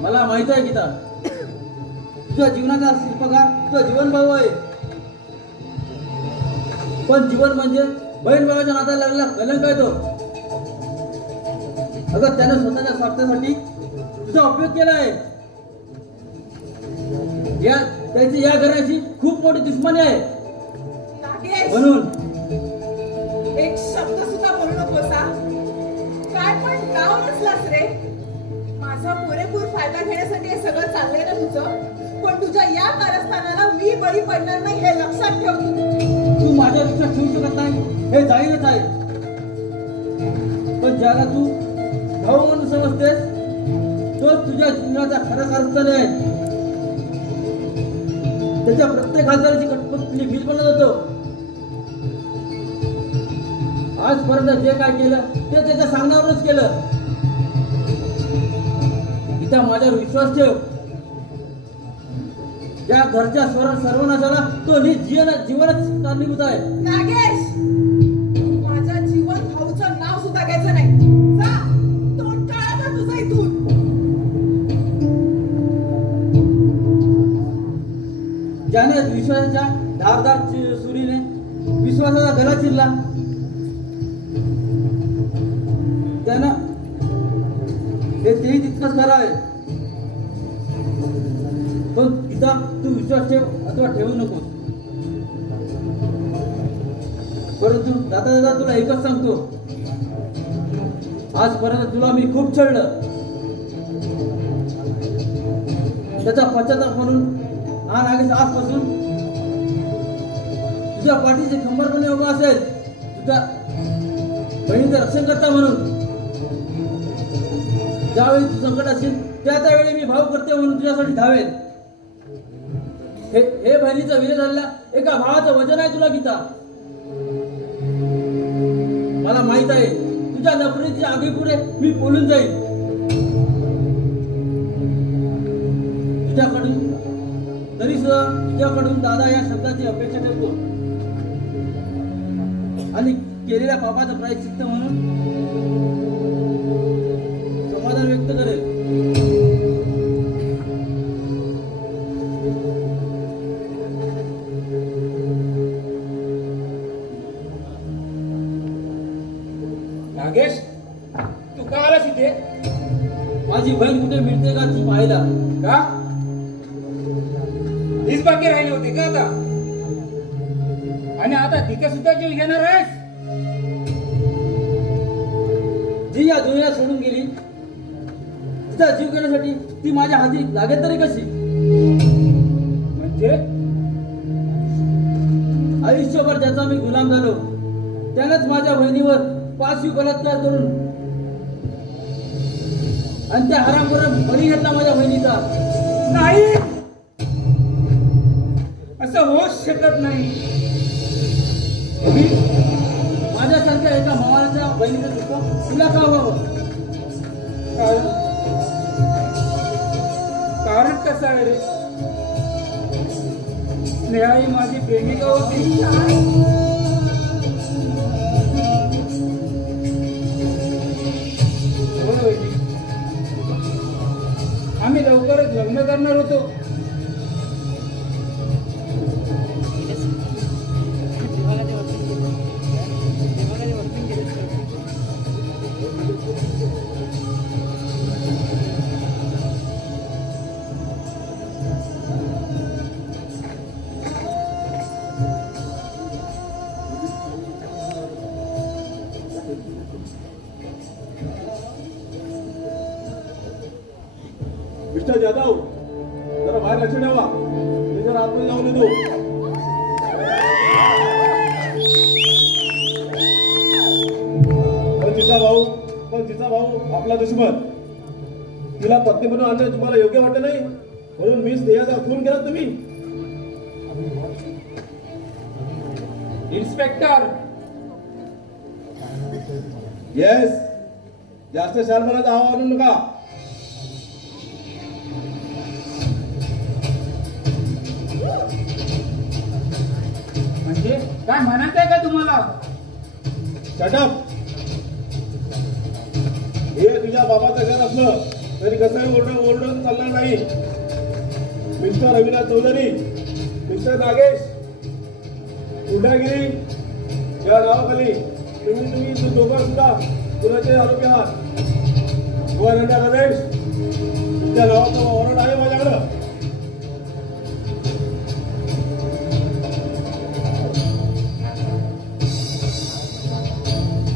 मला माहित आहे गीता, तुझ्या जीवनाचा शिल्पकार तुझा जीवन भाऊ आहे. पण जीवन म्हणजे बहीण भावाच्या नात्याला लागलेला कलंक आहे तो. अगं त्याने स्वतःच्या स्वार्थासाठी तुझा उपयोग केला आहे. त्याची या घराची खूप मोठी दुश्मनी आहे. नागेश! म्हणून एक शब्द सुद्धा बोलू नकोस हा. काय पण गाव नसलास रे. माझा पुरेपूर फायदा फायदा घेण्यासाठी हे सगळं चाललंय ना तुझं, पण तुझ्या या कारस्थानाला मी बळी पडणार नाही हे लक्षात ठेव तू. तू माझ्या विश्वास ठेवू शकत नाही हे जाहीरच आहे. पण ज्याला तू भाऊ म्हणून समजतेस तो तुझ्या जीवनाचा खरा कारस्थान आहे. त्याच्या प्रत्येक हालचालीची कटपुतली भीत बनत होतो. आजपर्यंत जे काय केलं ते त्याच्या सांगण्यावरच केलं. इथं माझ्यावर विश्वास ठेव. या घरच्या सर्वनाशाला तो जीवनच कारणीभूत आहे. नागेश, माझ्या जीवन भाऊचं नाव सुद्धा घ्यायचं नाही. जा, तोंड काढा ना तुझं इथून. ज्याने विश्वासाच्या धारदार सुरीने विश्वासाचा गला चिरला त्यानं हे तेही तितकंच खरं आहे. पण इथं तू विश्वास ठेव अथवा ठेवू नको. परंतु जाता जाता तुला एकच सांगतो, आजपर्यंत तुला मी खूप छळलं. त्याचा पश्चाताप म्हणून हा नागेश आजपासून तुझ्या पाठीचे खंबरपणे उभा असेल. तुझ्या बहिणीचं रक्षण करता म्हणून. ज्यावेळी तू संकट असेल त्यावेळी मी भाऊ करते म्हणून तुझ्यासाठी धावेल. हे बहिणीचा विजय झालेला एका भावाचं वचन आहे तुला गीता. मला माहित आहे तुझ्या नफरतीच्या आगीपुढे मी बोलून जाईल. तुझ्याकडून तरी सुद्धा तुझ्याकडून दादा या शब्दाची अपेक्षा ठेवतो आणि केलेल्या पापाचं प्रायश्चित्त म्हणून समाधान व्यक्त करेल. नागेश, तू का आलास इथे? माझी बहीण कुठे मिळते का ती पाहायला. का हीच बाकी राहिली होती का आता? आणि आता तिथे सुद्धा जीव घेणार आहेस? जी या दुनिया सोडून गेली तिचा जीव घेण्यासाठी ती माझ्या हाती लागेल तरी कशी? म्हणजे आयुष्यभर ज्याचा मी गुलाम झालो त्यानंच माझ्या बहिणीवर पाशवी बलात्कार करून आणि त्या हरामखोर बळी घेतला माझ्या बहिणीचा. नाही, असं होऊच शकत नाही. माझ्यासारख्या एका मावाच्या बहिणीचं दुःख तुला का व्हावं? कारण कसं आहे रे? स्नेहा ही माझी प्रेमिका होती. हो ना वहिनी? आम्ही लवकरच लग्न करणार होतो. मिस्टर जाधव, जरा बाहेर लक्ष ठेवा. मी जरा आतमध्ये जाऊन येतो. पण तिचा भाऊ आपला दुश्मन. तिला पत्नी म्हणून आणणे तुम्हाला योग्य वाटत नाही म्हणून मी स्नेहाचा खून केला. तुम्ही इन्स्पेक्टर, येस, जास्त शालपणाचा हवा आणू नका. म्हणजे काय म्हणायचं आहे का तुम्हाला? शटअप. हे तुझ्या बाबाचं घर असलं तरी कसंही ओरडून चालणार नाही. मिस्टर अविनाश चौधरी, मिस्टर नागेश, गुंडागिरी या नावाखाली तुम्ही दोघं सुद्धा गुन्ह्याचे आरोपी आहात. गोवानंदा रमेश, तुमच्या नावाचा वॉरंट आहे माझ्याकडं.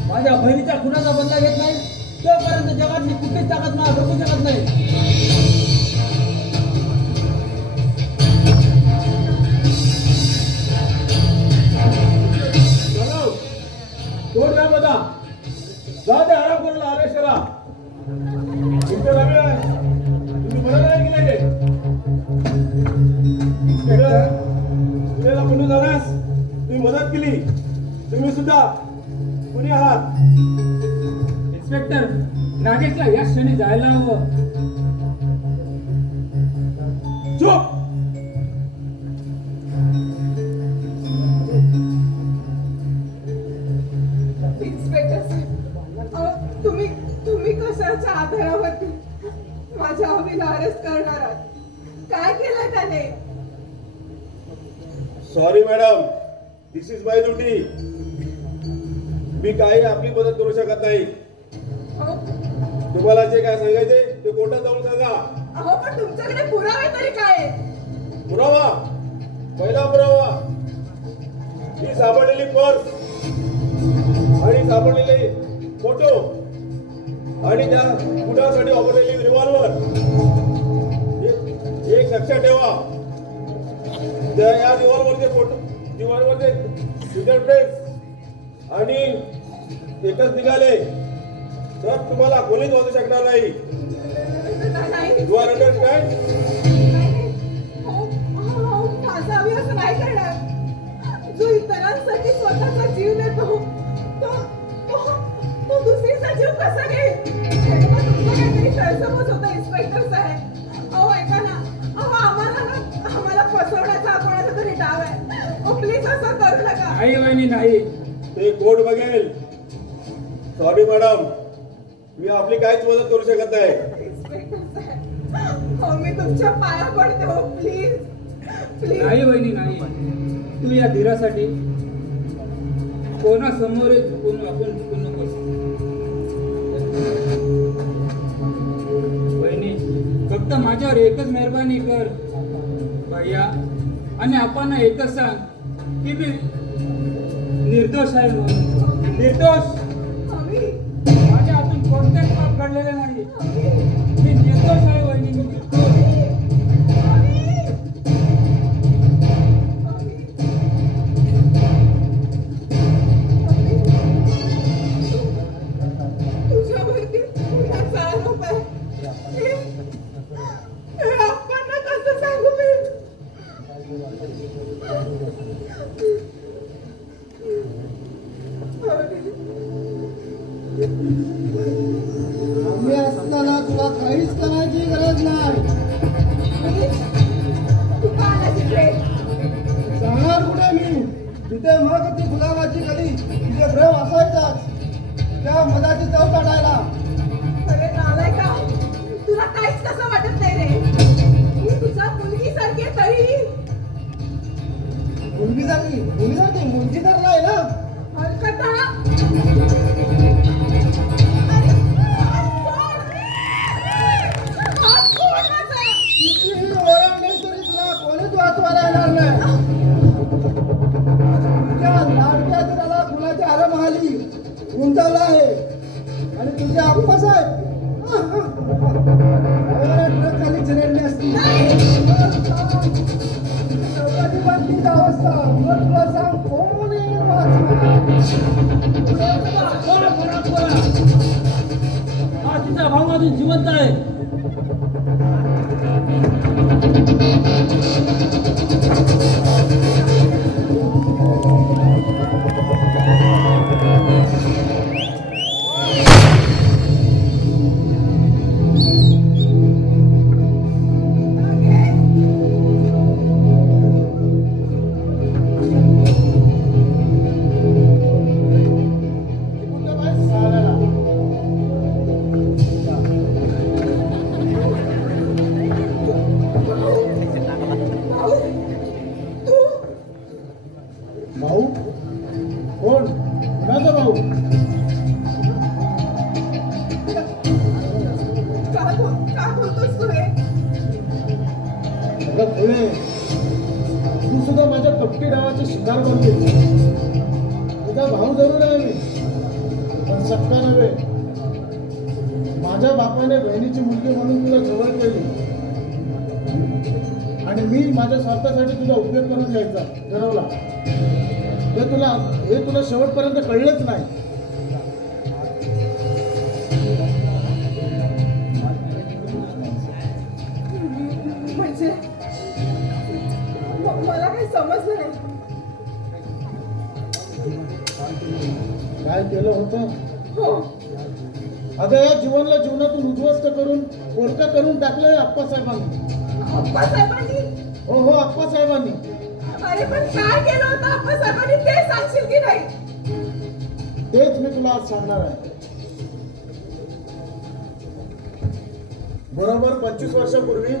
माझ्या बहिणीच्या खुनाचा बदला घेत नाही तोपर्यंत जगातली कुठलीच ताकद मला रोखू शकत नाही. नाही गेले तुला कुठून जाण्यास तुम्ही मदत केली. तुम्ही सुद्धा कुणी आहात? इन्स्पेक्टर, नागेशला या क्षणी जायला हवं. चुप. इन्स्पेक्टर साहेब, तुम्ही कशाच्या आधारावरती माझ्या हवीला अरेस्ट करणार आहात? काय केलं त्याने? Sorry madam, this is my duty. मी काही आपली मदत करू शकत नाही. अहो तुम्हाला जे काय सांगायचे ते कोर्टात जाऊन सांगा. अहो, पण तुमच्याकडे पुरावे तरी काय आहेत? पुरावा, पहिला पुरावा, ही सापडलेली पर्स आणि सापडलेले फोटो आणि त्या गुन्ह्यासाठी वापरलेली रिव्हॉल्वर. एक लक्षात ठेवा, या रिव्हॉल्वरचे फोटो, रिव्हॉल्वरचे फिंगरप्रिंट्स आणि एकच निघाले तर तुम्हाला कोणीच वाचू शकणार नाही. नाही. You R understand? माझावी असं नाही करणार. जो इतरांसाठी स्वतःचा जीव देतो तो दुसरीचा जीव कसा घेईल? तुमचा काहीतरी गैरसमज होता इन्स्पेक्टर साहेब. अहो ऐका ना, अहो आम्हाला फसवण्याचा कोणाचा तरी डाव आहे. प्लीज असं करू नका. नाही वहिनी, नाही. ते कोर्ट बघेल. सॉरी मॅडम, मी आपली काहीच मदत करू शकत नाही. इन्स्पेक्टर साहेब, हो मी तुमच्या पाया पडते. हो प्लीज प्लीज. नाही वहिनी, नाही. तू या धीरासाठी कोणासमोर झुकून आपण झुकून नकोस. वहिनी, फक्त माझ्यावर एकच मेहरबानी कर भैया, आणि आपण एकच सांग की मी निर्दोष आहे म्हणून. निर्दोष. आम्ही माझ्या हातून कोणतेच पाप घडलेले नाही. मी निर्दोष आहे वहिनी, मी निर्दोष. तुझ्यावरती गुन्ह्याचा आरोप आहे. हे आपण कसं सांगू मी? आम्ही असताना तुला काहीच करायची गरज नाही. तू का आलास इकडे? जाणार कुठे मी? जिथे मग ती गुलाबाची गली, तिथे भ्रम असायचाच. त्या मधाची चव काढायला. अरे नालायका, तुला काहीच कसं वाटत नाही रे? मी तुझ्या मुलगीसारखी आहे तरीही. मुलगी तर नाही ना. हरकता. कितीही ओरडले तरी तुला कोणीच वाचवायला येणार नाही. तुझ्या लाडक्या त्याला फुलाच्या हारमाली गुंतवला आहे. आणि तुझे आप्पासाहेब ट्रक खाली चिरडली असती. चौकाची बांधलीच अवस्था. मग तुला सांग कोण येईल वाचवा? हा तिचा भाऊ अजून जिवंत आहे. भाऊ कोण? कुणाचा भाऊ? का बोलतोस तू हे? अगं खुळे, तू सुद्धा माझ्या कपटी डावाचे शिकार करते. तुझा भाऊ जरूर आहे मी, पण सक्का नव्हे. माझ्या बापाने बहिणीची मुलगी म्हणून तुला जवळ केली आणि मी माझ्या स्वार्थासाठी तुझा उपयोग करून घ्यायचा ठरवला. हे तुला शेवटपर्यंत कळलंच नाही. मला काही समजलं नाही. काय केलं होतं? हो, अगं या जीवनला जीवनातून उद्ध्वस्त करून कोलका करून टाकलंय आप्पासाहेबांनी. अप्पासाहेबांनी. हो हो, आप्पासाहेबांनी. अरे पण काय केलं होतं अप्पासाहेबांनी ते सांगशील की नाही? तेच मी तुला आज सांगणार आहे. बरोबर 25 वर्षापूर्वी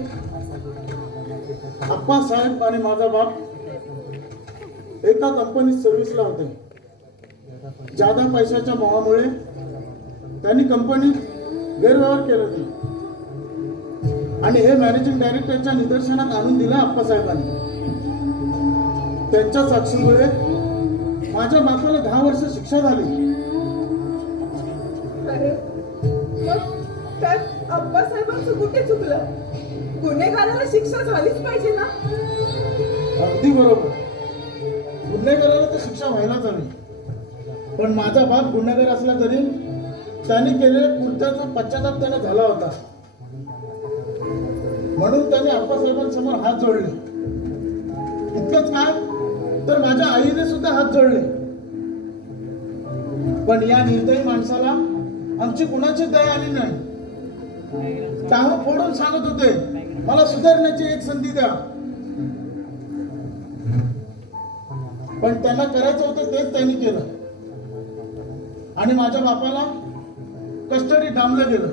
आप्पासाहेब आणि माझा बाप एका कंपनीत सर्व्हिसला होते. जादा पैशाच्या मोहामुळे त्यांनी कंपनीत गैरव्यवहार केले होते आणि हे मॅनेजिंग डायरेक्टरच्या निदर्शनात आणून दिलं आप्पासाहेबांनी. त्यांच्या साक्षीमुळे माझ्या बापाला 10 वर्ष शिक्षा झाली. अरे मग त्यात अप्पासाहेबांचं कुठे चुकलं? गुन्हेगाराला शिक्षा झालीच पाहिजे ना. अगदी बरोबर, गुन्हेगाराला तर शिक्षा व्हायलाच हवी. पण माझा बाप गुन्हेगार असला तरी त्याने केलेल्या कृत्याचा पश्चाताप त्याला झाला होता. म्हणून त्याने आप्पासाहेबांसमोर हात जोडले. इतकंच काय तर माझ्या आईने सुद्धा हात जोडले. पण या निर्दयी माणसाला आमची कुणाची दया आली नाही. टाह फोडून सांगत होते मला सुधारण्याची एक संधी द्या. पण त्यांना करायचं होतं तेच त्यांनी केलं आणि माझ्या बापाला कस्टडी डांबलं गेलं.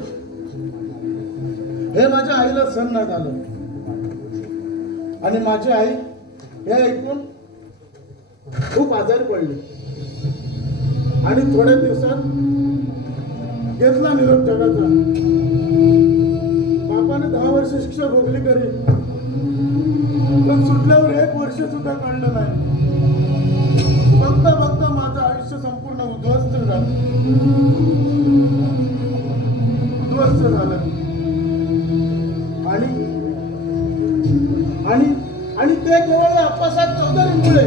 हे माझ्या आईला सहन नाही झालं आणि माझी आई हे ऐकून खूप आजारी पडली आणि थोड्या दिवसात घेतला निरोप जगाचा. बापाने 10 वर्ष शिक्षा भोगली करी पण सुटल्यावर 1 वर्ष सुद्धा काढलं नाही. बघता बघता माझं आयुष्य संपूर्ण उद्ध्वस्त झालं. आणि आणि आणि ते केवळ आप्पासाहेब चौधरीमुळे.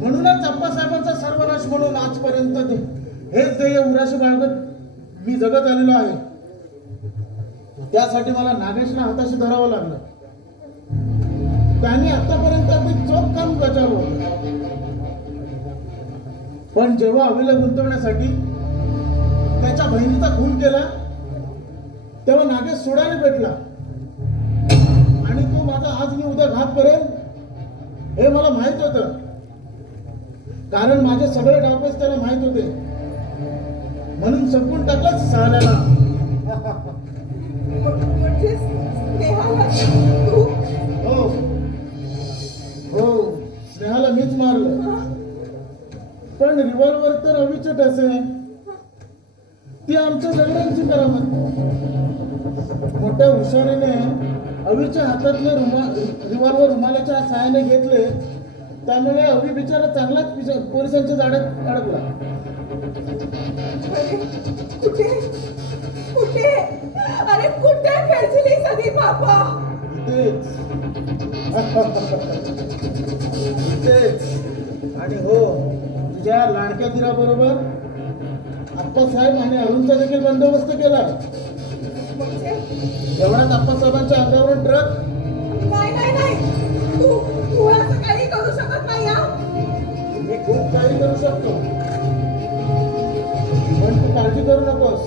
म्हणूनच आप्पासाहेबांचा सर्वनाश म्हणून आजपर्यंत हेच ध्येय उराशी बाळगत मी जगत आलेलो आहे. त्यासाठी मला नागेशला हाताशी धरावं लागलं. त्यांनी आतापर्यंत अगदी चोख काम बजावलं होतं. पण जेव्हा हवेला गुंतवण्यासाठी त्याच्या बहिणीचा खून केला तेव्हा नागेश सोडाने पेटला आणि तो माझा आज मी उद्या घात करेल हे मला माहित होतं. कारण माझे सगळे डावपेच त्याला माहित होते. म्हणून संपून टाकलंच साल्याला. म्हणजे स्नेहाला तू. हो हो, स्नेहाला मीच मारलं. पण रिव्हॉल्वर तर अवीचे ठसे. ती आमच्या दगडांची करामत. मोठ्या हुशारीने अवीच्या हातातले रिव्हॉल्वर रुमालाच्या सहाय्याने घेतले. त्यामुळे अवी बिचारा चांगलाच पोलिसांच्या जाळ्यात अडकला. अरे कुठे कुठे अरे कुठे खेळली सगळी बापा? तेच तेच. आणि हो, तुझ्या लाडक्या दिराबरोबर आप्पासाहेब आणि अरुणचा देखील बंदोबस्त केला. म्हणजे एवढ्यात आप्पासाहेबांच्या अंगावरून ट्रक. नाही नाही नाही, तू तू असं काही करू शकत नाही. मी खूप काही करू शकतो पण तू काळजी करू नकोस.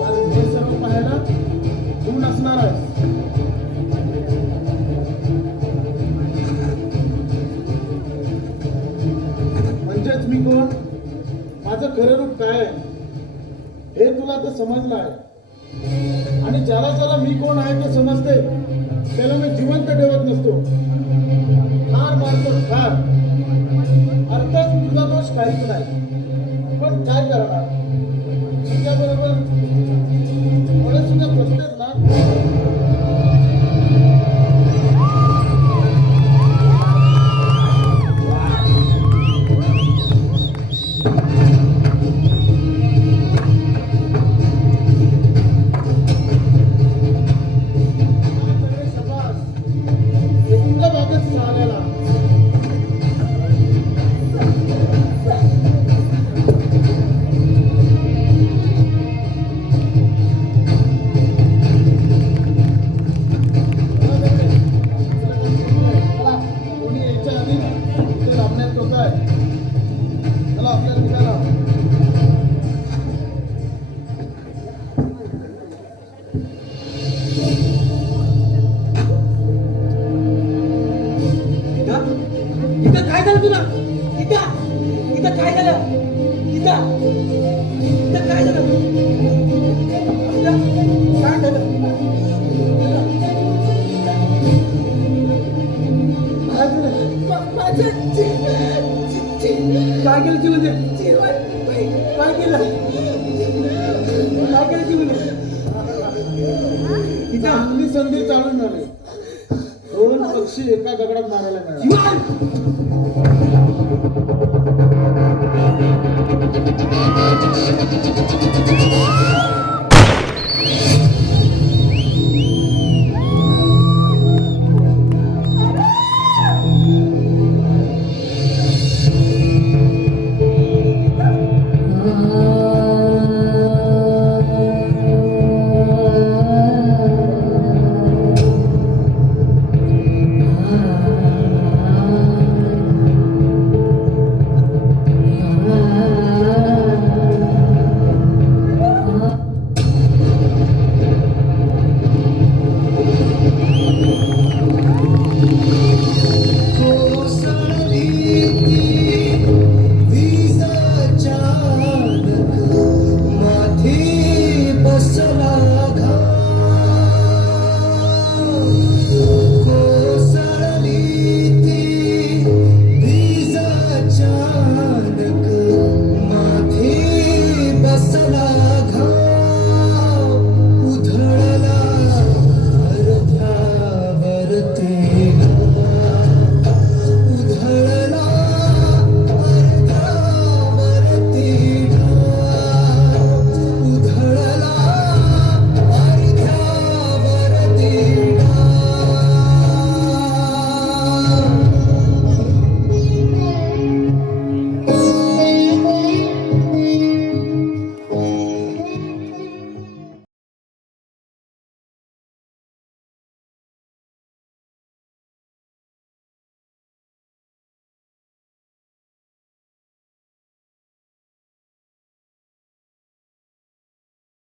कारण हे सर्व पाहायला तू नसणार आहेस. म्हणजेच मी कोण, माझं खरं रूप काय आहे हे तुला तर समजलं आहे. आणि ज्याला ज्याला मी कोण आहे ते समजते त्याला मी जिवंत ठेवत नसतो, ठार मारतो ठार. अर्थात तुझा दोष काहीच नाही. पण काय करणार, तुझ्याबरोबर मला सुद्धा प्रश्नच ना. झालं तुला गीता गीता काय झालं गीता गीता काय झालं गीता काय झालं काय केलं जीवन काय केलं जीवन चांगली संधी चालून झाली 2 पक्षी एका दगडात मारायला मिळाले जीवन